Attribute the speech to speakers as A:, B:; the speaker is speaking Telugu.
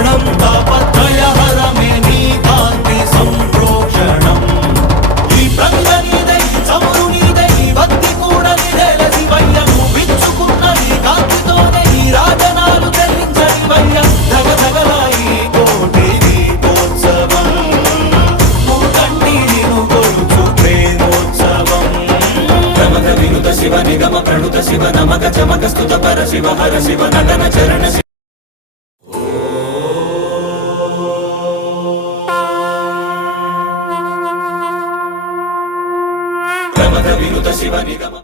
A: ప్రాంగణం తాపత్రయహరమే నీ కాంతి ఈ ప్రంగ నీదై చమురు కూడా శివయ్య ఈ కాంతితోనే ఈ రాజనాలు కోటి దీపోత్సవం కొలుచు ప్రేమోత్సవం. ప్రమద వినుత శివ నిగమ ప్రణుత శివ నమక చమక స్తుత పర శివ హర శివ నటన చరణ శివ. ప్రమద వినుత శివ నిగమ.